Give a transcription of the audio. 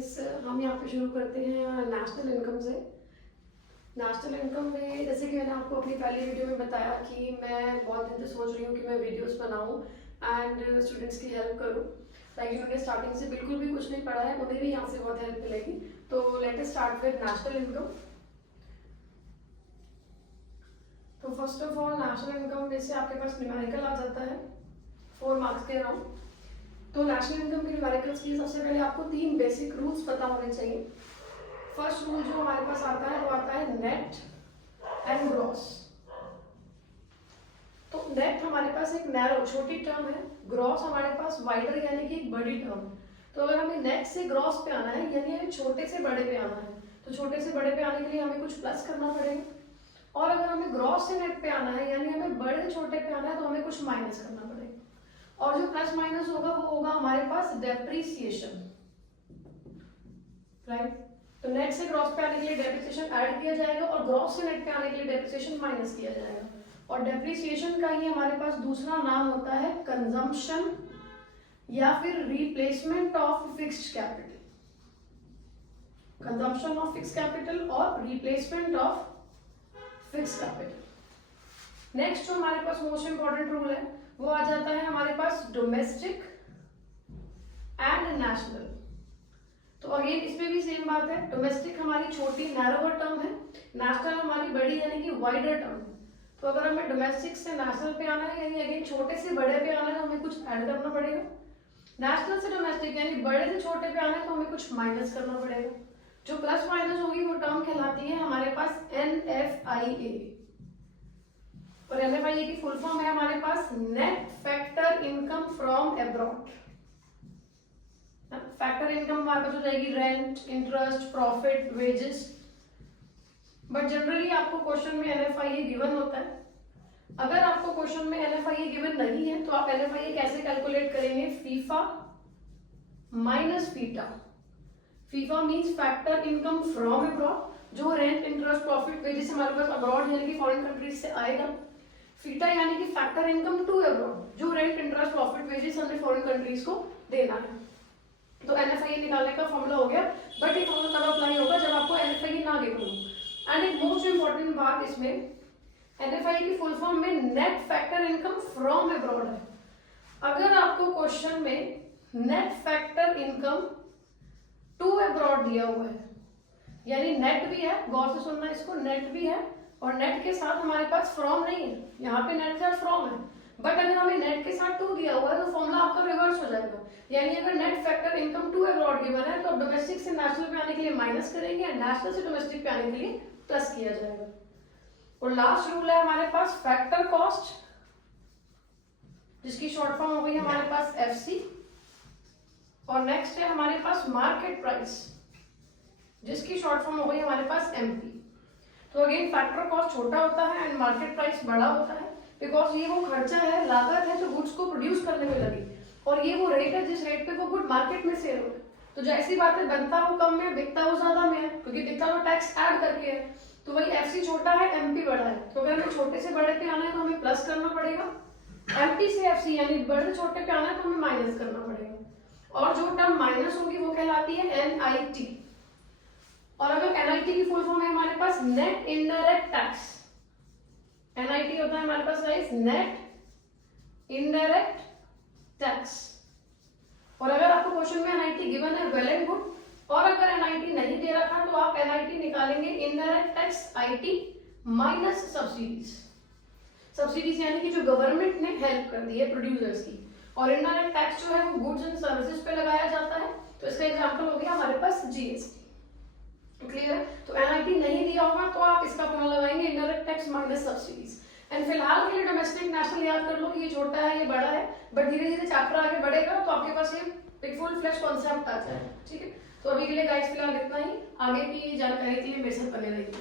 Guys, हम यहाँ पे शुरू करते हैं नेशनल इनकम से। नेशनल इनकम में जैसे कि मैंने आपको अपनी पहली वीडियो में बताया कि मैं बहुत दिन से सोच रही हूँ कि मैं वीडियोस बनाऊँ एंड स्टूडेंट्स की हेल्प करूँ, ताकि उन्होंने स्टार्टिंग से बिल्कुल भी कुछ नहीं पढ़ा है, उन्हें भी यहाँ से बहुत हेल्प मिलेगी। तो let us start with national income. तो first of all national income में से आपके पास न्यूमेरिकल आ जाता है 4 मार्क्स के अराउंड। तो नेशनल इनकम के न्यूमेरिकल्स के लिए सबसे पहले आपको 3 बेसिक रूल्स पता होने चाहिए। फर्स्ट रूल जो हमारे पास आता है वो आता है नेट एंड ग्रॉस। तो नेट हमारे पास एक नैरो छोटी टर्म है, ग्रॉस हमारे पास वाइडर यानी कि एक बड़ी टर्म। तो अगर हमें नेट से ग्रॉस पे आना है यानी हमें छोटे से बड़े पे आना है, तो छोटे से बड़े पे आने के लिए हमें कुछ प्लस करना पड़ेगा, और अगर हमें ग्रॉस से नेट पे आना है यानी हमें बड़े से छोटे पे आना है तो हमें कुछ माइनस करना पड़ेगा। और जो प्लस माइनस होगा वो होगा हमारे पास डेप्रीसिएशन, राइट। तो नेट से ग्रॉस पे आने के लिए डेप्रिसिएशन ऐड किया जाएगा और ग्रॉस से नेट पे आने के लिए डेप्रिसिएशन माइनस किया जाएगा। और डेप्रिसिएशन का ही हमारे पास दूसरा नाम होता है कंजम्पशन या फिर replacement of fixed capital. Consumption of fixed capital और replacement of fixed capital. Next जो हमारे पास मोस्ट इंपॉर्टेंट रूल है वो आ जाता है हमारे पास डोमेस्टिक एंड नेशनल। तो अगेन इसमें भी सेम बात है, डोमेस्टिक हमारी छोटी नैरोवर टर्म है, नेशनल हमारी बड़ी यानी कि वाइडर टर्म। तो अगर हमें डोमेस्टिक से नेशनल पे आना है यानी अगेन छोटे से बड़े पे आना है तो हमें कुछ ऐड करना पड़ेगा। नेशनल से डोमेस्टिक यानी बड़े से छोटे पे आना है तो हमें कुछ माइनस करना पड़ेगा। जो प्लस माइनस होगी वो टर्म कहलाती है हमारे पास NFIA। और NFIA की फुल फॉर्म है हमारे पास net factor income from abroad. Factor income हमारे पास हो जाएगी rent, interest, profit, wages. But generally आपको क्वेश्चन में NFIA गिवन होता है। अगर आपको क्वेश्चन में NFIA गिवन नहीं है तो आप NFIA कैसे कैलकुलेट करेंगे? FIFA minus FITA. FIFA means factor income from abroad, जो रेंट, इंटरेस्ट, प्रॉफिट, वेजेस हमारे पास अब्रॉड यानी कि फॉरेन कंट्रीज से आएगा। फीटा यानी कि फैक्टर इनकम टू अब्रॉड, जो रेंट, इंटरेस्ट, प्रॉफिट, वेजेस हमने फॉरेन कंट्रीज को देना है। तो NFIA निकालने का फॉर्मूला हो गया, बट ये फॉर्मूला तब अप्लाई होगा जब आपको NFIA ना गिवन हो। एंड एक मोस्ट इंपॉर्टेंट बात इसमें, NFIA की फुल फॉर्म में net factor income from abroad है। अगर आपको क्वेश्चन में net factor income to abroad दिया हुआ है यानी नेट भी है, गौर से सुनना इसको, नेट भी है और नेट के साथ हमारे पास फ्रॉम नहीं है, यहाँ पे नेट का फ्रॉम है, बट अगर हमें नेट के साथ टू दिया हुआ है तो फॉर्मूला आपका रिवर्स हो जाएगा। यानी अगर net factor income to abroad given है तो डोमेस्टिक से नेशनल पे आने के लिए माइनस करेंगे और नेशनल से डोमेस्टिक पे आने के लिए प्लस किया जाएगा। और लास्ट रूल है हमारे पास फैक्टर कॉस्ट, जिसकी शॉर्ट फॉर्म हो गई हमारे पास FC। और नेक्स्ट है हमारे पास मार्केट प्राइस, जिसकी शॉर्ट फॉर्म हो गई हमारे पास MP। तो अगेन फैक्टर कॉस्ट छोटा होता है एंड मार्केट प्राइस बड़ा होता है, बिकॉज ये वो खर्चा है, लागत है जो गुड्स को प्रोड्यूस करने में लगी, और ये वो रेट है जिस रेट पे वो गुड मार्केट में सेल हो। तो जैसी बात है, बनता वो कम में, बिकता वो ज्यादा में है, क्योंकि बिकता वो टैक्स ऐड करके है। तो वही FC छोटा है, MP बड़ा है। तो अगर हमें छोटे से बड़े पे आना है तो हमें प्लस करना पड़ेगा, MP से FC यानी बड़े से छोटे पे आना है तो हमें माइनस करना पड़ेगा। और जो टर्म माइनस होगी वो कहलाती है NIT। और अगर NIT की फुल फॉर्म है हमारे पास नेट इनडायरेक्ट टैक्स। NIT होता है हमारे पास गाइस नेट इनडायरेक्ट टैक्स। और अगर आपको क्वेश्चन में NIT गिवन है, वेल एंड गुड। और अगर NIT नहीं दे रखा तो आप NIT निकालेंगे indirect tax IT minus subsidies. Subsidies यानी कि जो गवर्नमेंट ने हेल्प कर दी है प्रोड्यूसर्स की। और इनडायरेक्ट टैक्स जो है वो गुड्स एंड सर्विसेज पे लगाया जाता है। तो इसका एग्जांपल हो गया हमारे पास GST। क्लियर? तो NIT नहीं दिया होगा तो आप इसका फॉर्मूला लगाएंगे indirect tax minus subsidies. And फिलहाल के लिए डोमेस्टिक नेशनल याद कर लो कि ये छोटा है, ये बड़ा है, बट धीरे धीरे चैप्टर आगे बढ़ेगा तो आपके पास ये फुल फ्लैश कॉन्सेप्ट आ जाएगा। ठीक है, तो अभी के लिए गाइस फिलहाल इतना ही। आगे की जानकारी के लिए मेरे साथ बने रहिए।